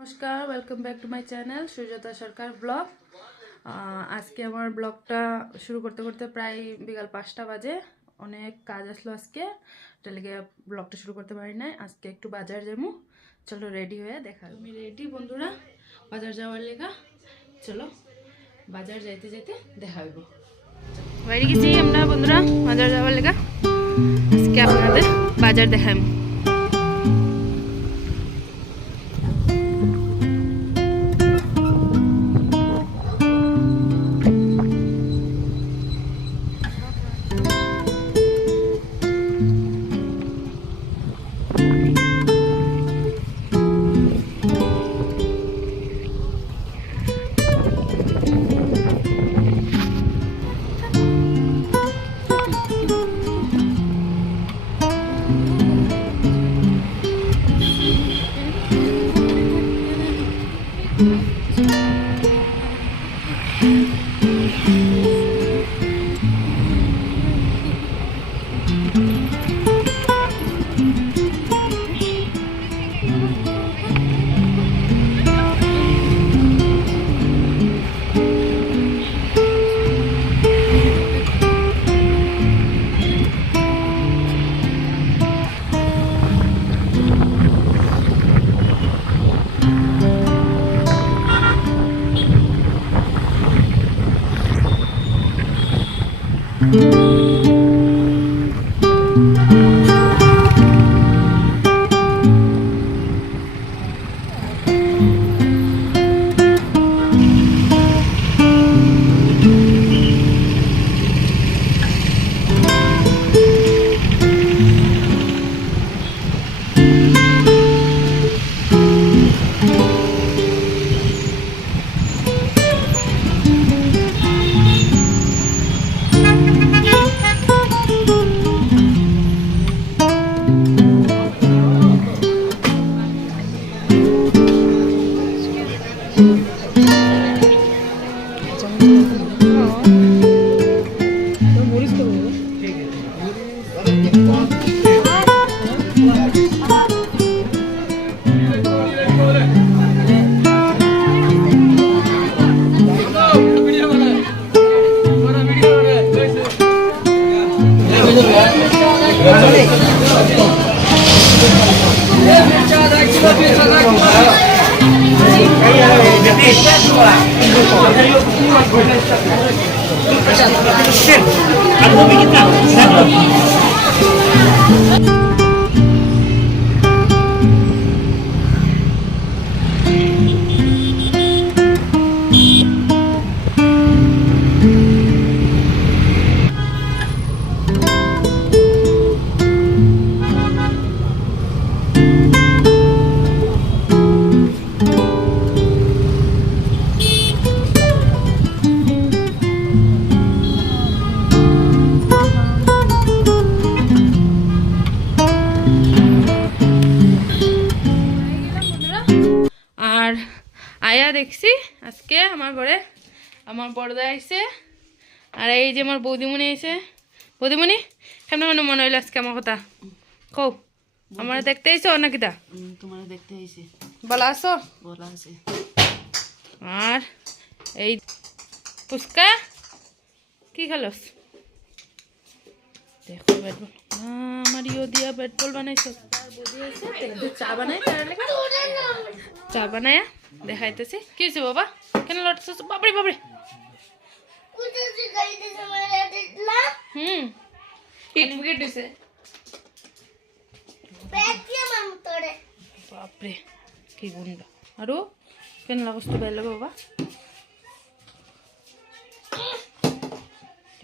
নমস্কার welcome back to my channel Sujata Sarkar blog আজকে আমার ব্লগটা শুরু করতে করতে প্রায় বিকাল পাঁচটা বাজে। অনেক কাজ আসলো আজকে ওটা লেগে ব্লগটা শুরু করতে পারি নাই। আজকে একটু বাজার যাব। চলো রেডি হয়ে দেখা আমি রেডি বন্ধুরা? বাজার যাওয়ার লেগা? চলো, বাজার যাইতে যাইতে দেখা হইব। বাইরে গেছি আমরা বন্ধুরা, বাজার যাওয়ার লেগা। আজকে আপনাদের বাজার Mm-hmm. দেখাইব আর আয়া দেখছি আজকে আমার ঘরে আমার বড়দা আইছে। আর এই যে আমার বৌদিমণি আইছে। বৌদিমণি কেমন মানে মনে হইল আজকে আমার কথা? কৌ আমার দেখতে আইছো না কিতা তোমার দেখতে হয়েছে বলা আছো? বলা আছে। আর এই ফুচকা কি খালস? দেখো ব্যাট বল আমার ইও দিয়া ব্যাট বল বানাইছো। চা বানাই। চা বানায়া? দেখাইতেছি। কি হয়েছে বাবা? কেন লড়তেছ? বাবরে বাবরে হুম। বাপরে কি গুন্ডা। আৰু কেন লাগছ তো বেয়া লাগে বাবা?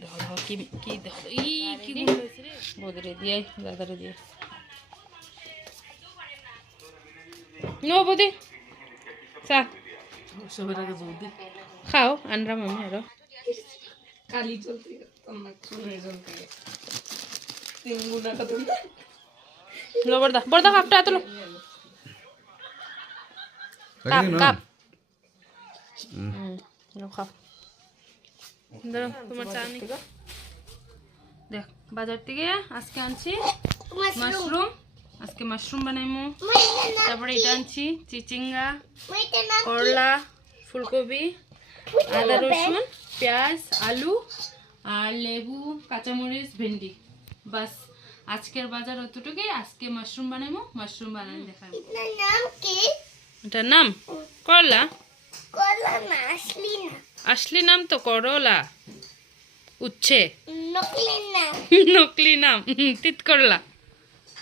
দেখো দেখো কি কি দেখো ই কি বদরে দিয়ে দাদারে দিয়ে। নো বদি। চা। খাও আনরাম আমি আরও। কালি চলতে লো কাপটা এত লো। Cup cup. খাও। ধরো তোমার চা নি দেখ বাজার থেকে আজকে আনছি মাশরুম আজকে মাশরুম বানাইমু। তারপরে এটা আনছি চিচিঙ্গা করলা ফুলকপি আদা রসুন পেঁয়াজ আলু আর লেবু কাঁচামরিচ ভেন্ডি। বাস আজকের বাজার অতটুকুই। আজকে মাশরুম বানাইমু মাশরুম বানাই দেখাবো। এটার নাম নাম? করলা। আসলি আসলি নাম তো করলা। উচ্ছে। নকলি না নকলি নাম। তিত করলা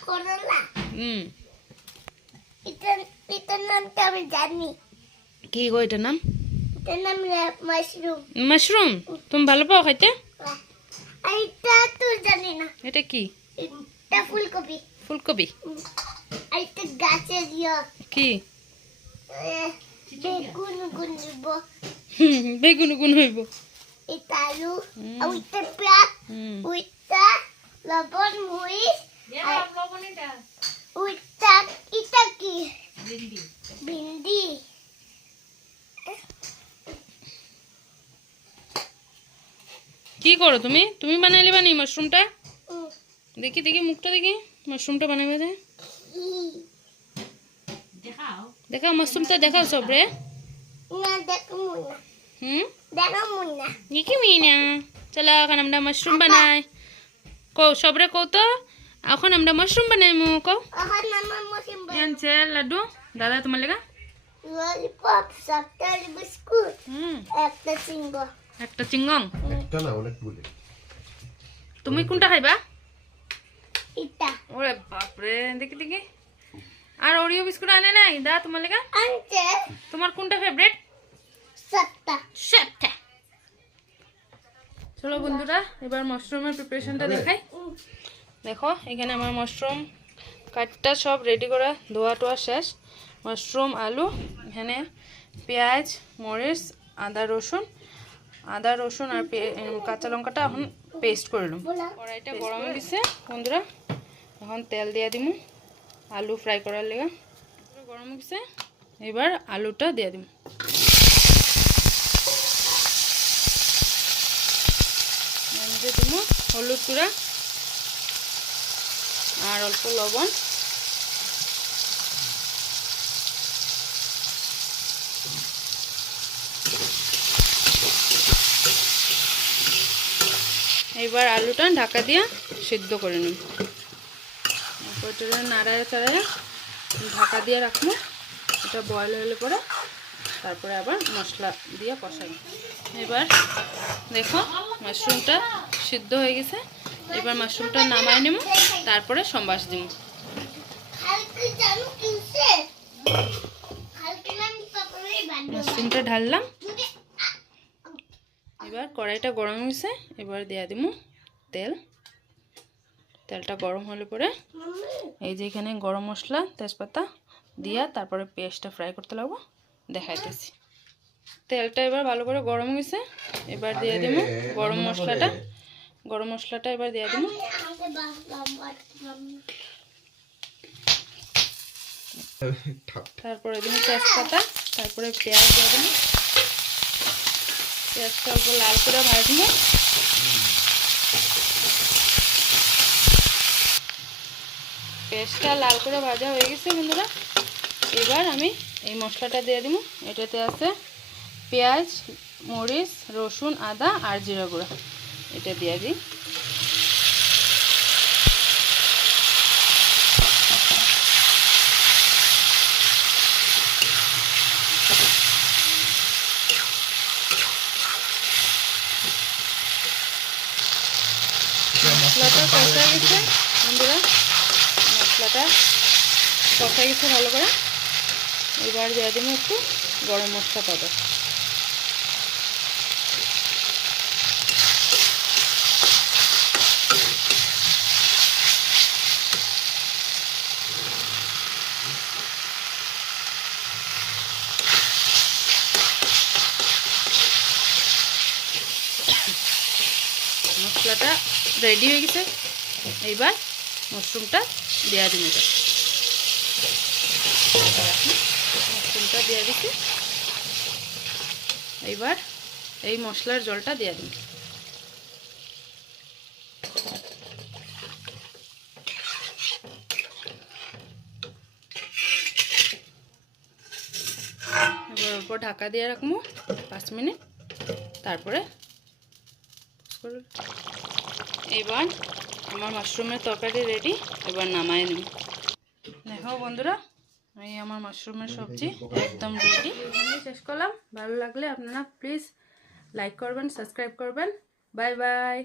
করলা হুম। এটা এটার নামটা আমি জানি? কি গো এটার নাম? এটার নাম মাশরুম। মাশরুম? তুমি ভালো পাও খাইতে? এটা তো জানি না। এটা কি? এটা ফুলকপি। ফুলকপি। এটা গাছের ইয়ে কি? বেগুন গুনব। হুম, বেগুন গুন হইব এটা আলু। আর ওইটা পেঁয়াজ। ওইটা লবণ মরিচ। কি ভিন্ডি কি করো তুমি? তুমি বানাইলে বানি মাশরুমটা দেখি দেখি মুখটা দেখি। মাশরুমটা বানাবে দে। দেখাও। মাশরুমটা দেখাও সব রে। না দেখো মুন্না। হুম? দেখো মুন্না। দেখি মিনা চলো এখন আমরা মাশরুম বানাই। কও সবরে কও তো। এখন আমরা মাশরুম বানাইমু কও? এখন আমার মশিন আনছে লাড্ডু। দাদা তোমার লেগা? ললিপপ বিস্কুট হুম। একটা চিংগং একটা না অনেকগুলি তুমি কোনটা খাইবা? এটা। ওরে বাপরে দেখি দেখি। আর ওরিও বিস্কুট আনে নাই? দা তোমার লেগা? আনতে তোমার কোনটা ফেভারিট সত্তা সেটা চলো বন্ধুরা এবার মাশরুমের প্রিপারেশনটা দেখাই। দেখো এখানে আমার মাশরুম কাটটা সব রেডি করা ধোয়া টোয়া শেষ। মাশরুম আলু এখানে পেঁয়াজ মরিচ আদা রসুন। আদা রসুন আর কাঁচা লঙ্কাটা এখন পেস্ট করলাম বলা কড়াইটা গরম গেছে বন্ধুরা এখন তেল দিয়ে দিমু। আলু ফ্রাই করার লেগে। গরম গেছে এবার আলুটা দিয়ে দিমু। মধ্যে হলুদ গুঁড়া। আর অল্প লবণ। এবার আলুটা ঢাকা দিয়ে সিদ্ধ করে তারপর নাড়ায় চাড়ায় ঢাকা দিয়ে রাখব। এটা বয়ল হলে পরে তারপরে আবার মশলা দিয়ে কষাই এবার দেখো মাশরুমটা সিদ্ধ হয়ে গেছে। এবার মাশরুমটা নামাই নেব তারপরে সম্বাস দিব। মাশরুমটা ঢাললাম। এবার কড়াইটা গরম হয়েছে এবার দেওয়া দিব তেল। তেলটা গরম হলে পরে এই যে এখানে গরম মশলা তেজপাতা দিয়া তারপরে পেঁয়াজটা ফ্রাই করতে লাগবো দেখাইতেছি। তেলটা এবার ভালো করে গরম হয়েছে এবার দিয়ে দিব গরম মশলাটা। গরম মশলাটা এবার দিয়ে দিব। তারপরে দিব তেজপাতা, তারপরে পেঁয়াজ দিয়ে দিব। পেঁয়াজটা অল্প লাল করে ভাজবো। পেঁয়াজটা লাল করে ভাজা হয়ে গেছে বন্ধুরা। এবার আমি এই মশলাটা দিয়ে দিব। এটাতে আছে পেঁয়াজ, মরিচ, রসুন, আদা আর জিরা গুঁড়া। এটা দিয়ে দিই। মশলাটা কষা গেছে, বন্ধুরা। মশলাটা কষা গেছে ভালো করে। এবার দিয়ে দেবো একটু গরম মশলা পাউডার। রেডি হয়ে গেছে। এইবার মশরুমটা দেওয়া দিন এটা মশরুমটা দেওয়া দিচ্ছি এইবার এই মশলার জলটা দেওয়া দিন উপর ঢাকা দিয়ে রাখব পাঁচ মিনিট। তারপরে এবার আমার মাশরুমের তরকারি রেডি এবার নামায় নেব। দেখো বন্ধুরা, এই আমার মাশরুমের সবজি একদম রেডি শেষ করলাম। ভালো লাগলে আপনারা প্লিজ লাইক করবেন সাবস্ক্রাইব করবেন। Bye bye